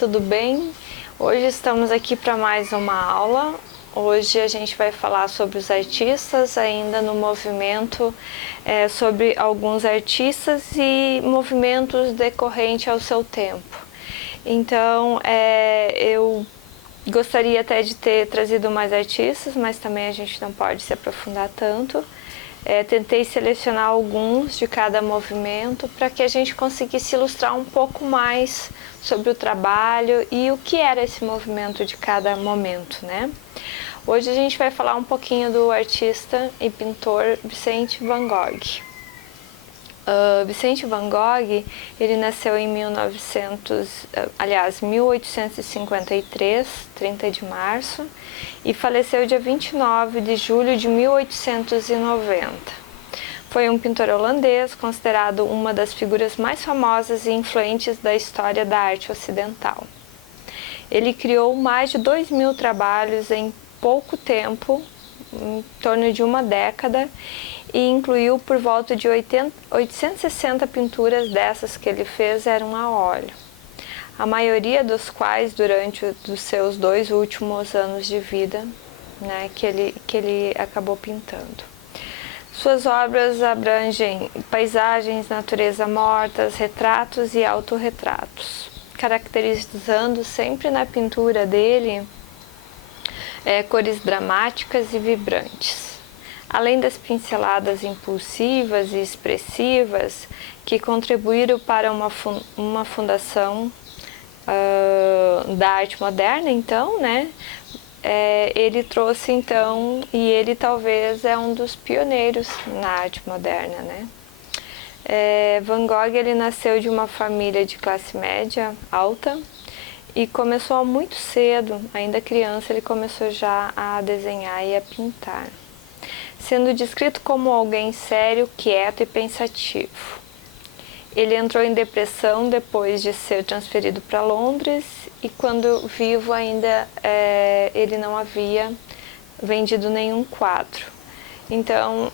tudo bem? Hoje estamos aqui para mais uma aula. Hoje a gente vai falar sobre os artistas ainda no movimento, sobre alguns artistas e movimentos decorrentes ao seu tempo. Então, eu gostaria até de ter trazido mais artistas, mas também a gente não pode se aprofundar tanto. Tentei selecionar alguns de cada movimento para que a gente conseguisse ilustrar um pouco mais sobre o trabalho e o que era esse movimento de cada momento, né? Hoje a gente vai falar um pouquinho do artista e pintor Vicente Van Gogh. Vicente Van Gogh, ele nasceu em 1853, 30 de março, e faleceu dia 29 de julho de 1890. Foi um pintor holandês, considerado uma das figuras mais famosas e influentes da história da arte ocidental. Ele criou mais de 2.000 trabalhos em pouco tempo, em torno de uma década, e incluiu por volta de 860 pinturas. Dessas que ele fez eram a óleo, a maioria dos quais durante os seus 2 últimos anos de vida, né, que ele acabou pintando. Suas obras abrangem paisagens, natureza mortas, retratos e autorretratos, caracterizando sempre na pintura dele cores dramáticas e vibrantes. Além das pinceladas impulsivas e expressivas que contribuíram para uma fundação da arte moderna, então, né? Ele trouxe, então, e ele talvez é um dos pioneiros na arte moderna, né? Van Gogh, ele nasceu de uma família de classe média alta e começou muito cedo, ainda criança, ele começou já a desenhar e a pintar, sendo descrito como alguém sério, quieto e pensativo. Ele entrou em depressão depois de ser transferido para Londres e, quando vivo ainda, ele não havia vendido nenhum quadro. Então,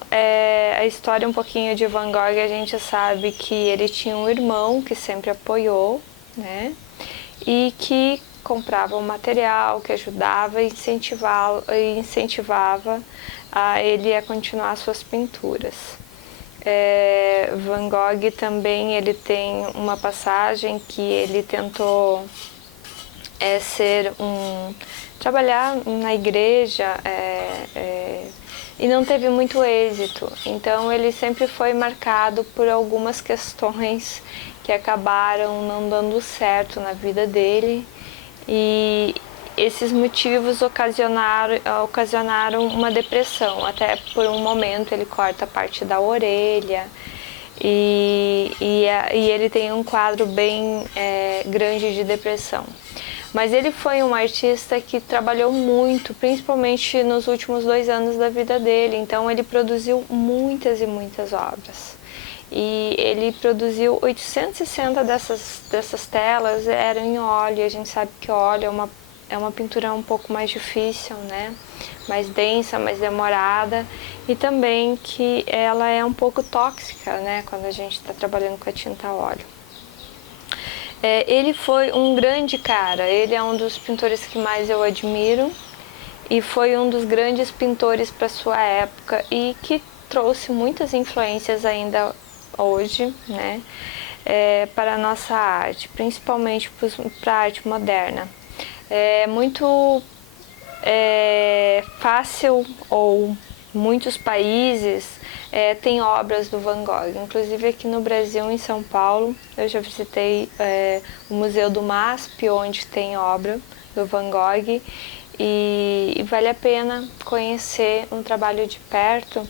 a história um pouquinho de Van Gogh, a gente sabe que ele tinha um irmão que sempre apoiou, né? E que comprava um material, que ajudava e incentivava a ele a continuar suas pinturas. Van Gogh também, ele tem uma passagem que ele tentou trabalhar na igreja e não teve muito êxito. Então ele sempre foi marcado por algumas questões que acabaram não dando certo na vida dele, e esses motivos ocasionaram uma depressão. Até por um momento ele corta parte da orelha e ele tem um quadro bem grande de depressão. Mas ele foi um artista que trabalhou muito, principalmente nos últimos 2 anos da vida dele. Então ele produziu muitas e muitas obras. E ele produziu 860 dessas telas, eram em óleo. A gente sabe que óleo é uma pintura um pouco mais difícil, né? Mais densa, mais demorada, e também que ela é um pouco tóxica, né? Quando a gente está trabalhando com a tinta a óleo. Ele foi um grande cara, ele é um dos pintores que mais eu admiro e foi um dos grandes pintores para sua época e que trouxe muitas influências ainda hoje, né? Para a nossa arte, principalmente para a arte moderna. É muito fácil, ou muitos países têm obras do Van Gogh. Inclusive aqui no Brasil, em São Paulo, eu já visitei o Museu do MASP, onde tem obra do Van Gogh, e vale a pena conhecer um trabalho de perto,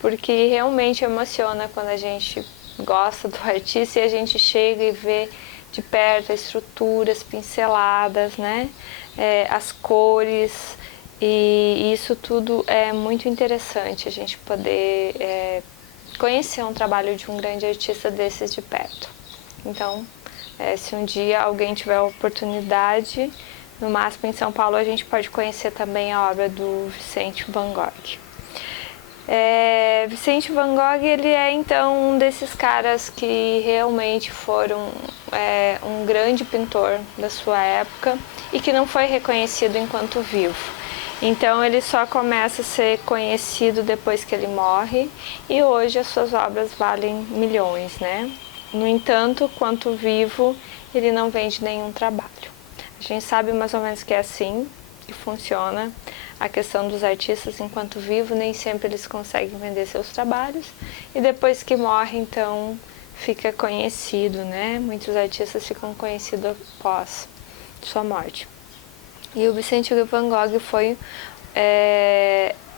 porque realmente emociona quando a gente gosta do artista e a gente chega e vê de perto as estruturas pinceladas, né? As cores, e isso tudo é muito interessante, a gente poder conhecer um trabalho de um grande artista desses de perto. Então, se um dia alguém tiver a oportunidade, no MASP em São Paulo, a gente pode conhecer também a obra do Vicente Van Gogh. Vicente Van Gogh, ele é então um desses caras que realmente foram um grande pintor da sua época e que não foi reconhecido enquanto vivo. Então ele só começa a ser conhecido depois que ele morre e hoje as suas obras valem milhões, né? No entanto, quanto vivo, ele não vende nenhum trabalho. A gente sabe mais ou menos que é assim que funciona a questão dos artistas enquanto vivo, nem sempre eles conseguem vender seus trabalhos e depois que morre, então fica conhecido, né? Muitos artistas ficam conhecidos após sua morte. E o Vicente Van Gogh foi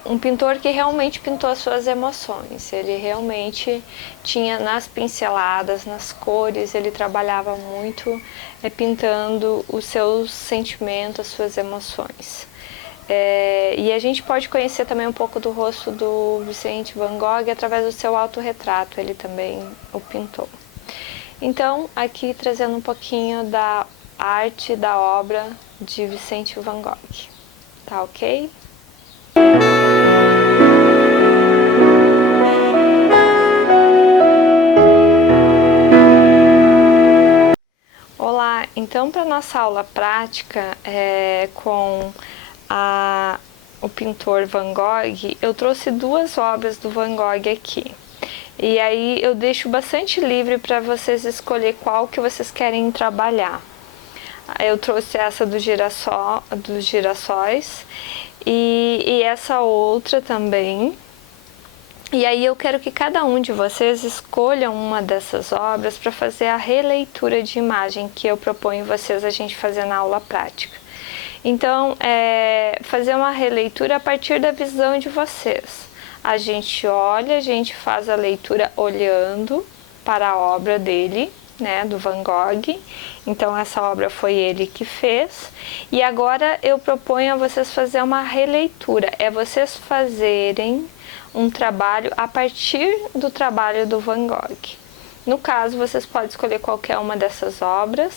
um pintor que realmente pintou as suas emoções. Ele realmente tinha nas pinceladas, nas cores, ele trabalhava muito pintando os seus sentimentos, as suas emoções. E a gente pode conhecer também um pouco do rosto do Vicente Van Gogh através do seu autorretrato, ele também o pintou. Então, aqui trazendo um pouquinho da arte, da obra de Vicente Van Gogh, tá ok? Olá, então para nossa aula prática com o pintor Van Gogh, eu trouxe duas obras do Van Gogh aqui. E aí eu deixo bastante livre para vocês escolher qual que vocês querem trabalhar. Eu trouxe essa dos girassóis e essa outra também. E aí eu quero que cada um de vocês escolha uma dessas obras para fazer a releitura de imagem que eu proponho vocês a gente fazer na aula prática. Então, fazer uma releitura a partir da visão de vocês. A gente olha, a gente faz a leitura olhando para a obra dele, né, do Van Gogh. Então essa obra foi ele que fez. E agora eu proponho a vocês fazer uma releitura. É vocês fazerem um trabalho a partir do trabalho do Van Gogh. No caso, vocês podem escolher qualquer uma dessas obras,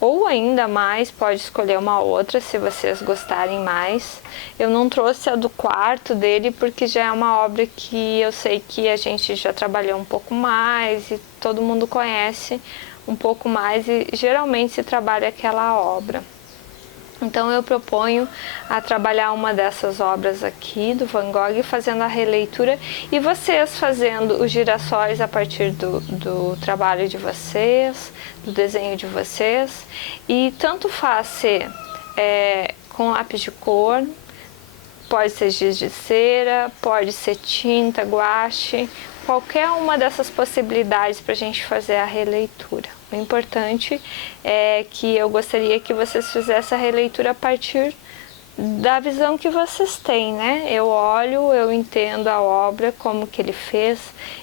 ou ainda mais, pode escolher uma outra se vocês gostarem mais. Eu não trouxe a do quarto dele porque já é uma obra que eu sei que a gente já trabalhou um pouco mais e todo mundo conhece um pouco mais e geralmente se trabalha aquela obra. Então eu proponho a trabalhar uma dessas obras aqui do Van Gogh, fazendo a releitura e vocês fazendo os girassóis a partir do trabalho de vocês, do desenho de vocês. E tanto faz ser com lápis de cor, pode ser giz de cera, pode ser tinta, guache, qualquer uma dessas possibilidades para a gente fazer a releitura. O importante é que eu gostaria que vocês fizessem a releitura a partir da visão que vocês têm, né? Eu olho, eu entendo a obra, como que ele fez,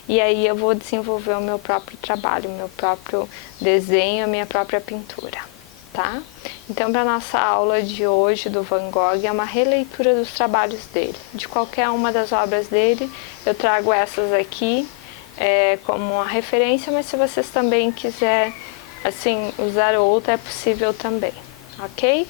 e aí eu vou desenvolver o meu próprio trabalho, o meu próprio desenho, a minha própria pintura, tá? Então, para nossa aula de hoje do Van Gogh, é uma releitura dos trabalhos dele. De qualquer uma das obras dele, eu trago essas aqui como uma referência, mas se vocês também quiserem, assim, usar outra, é possível também, ok?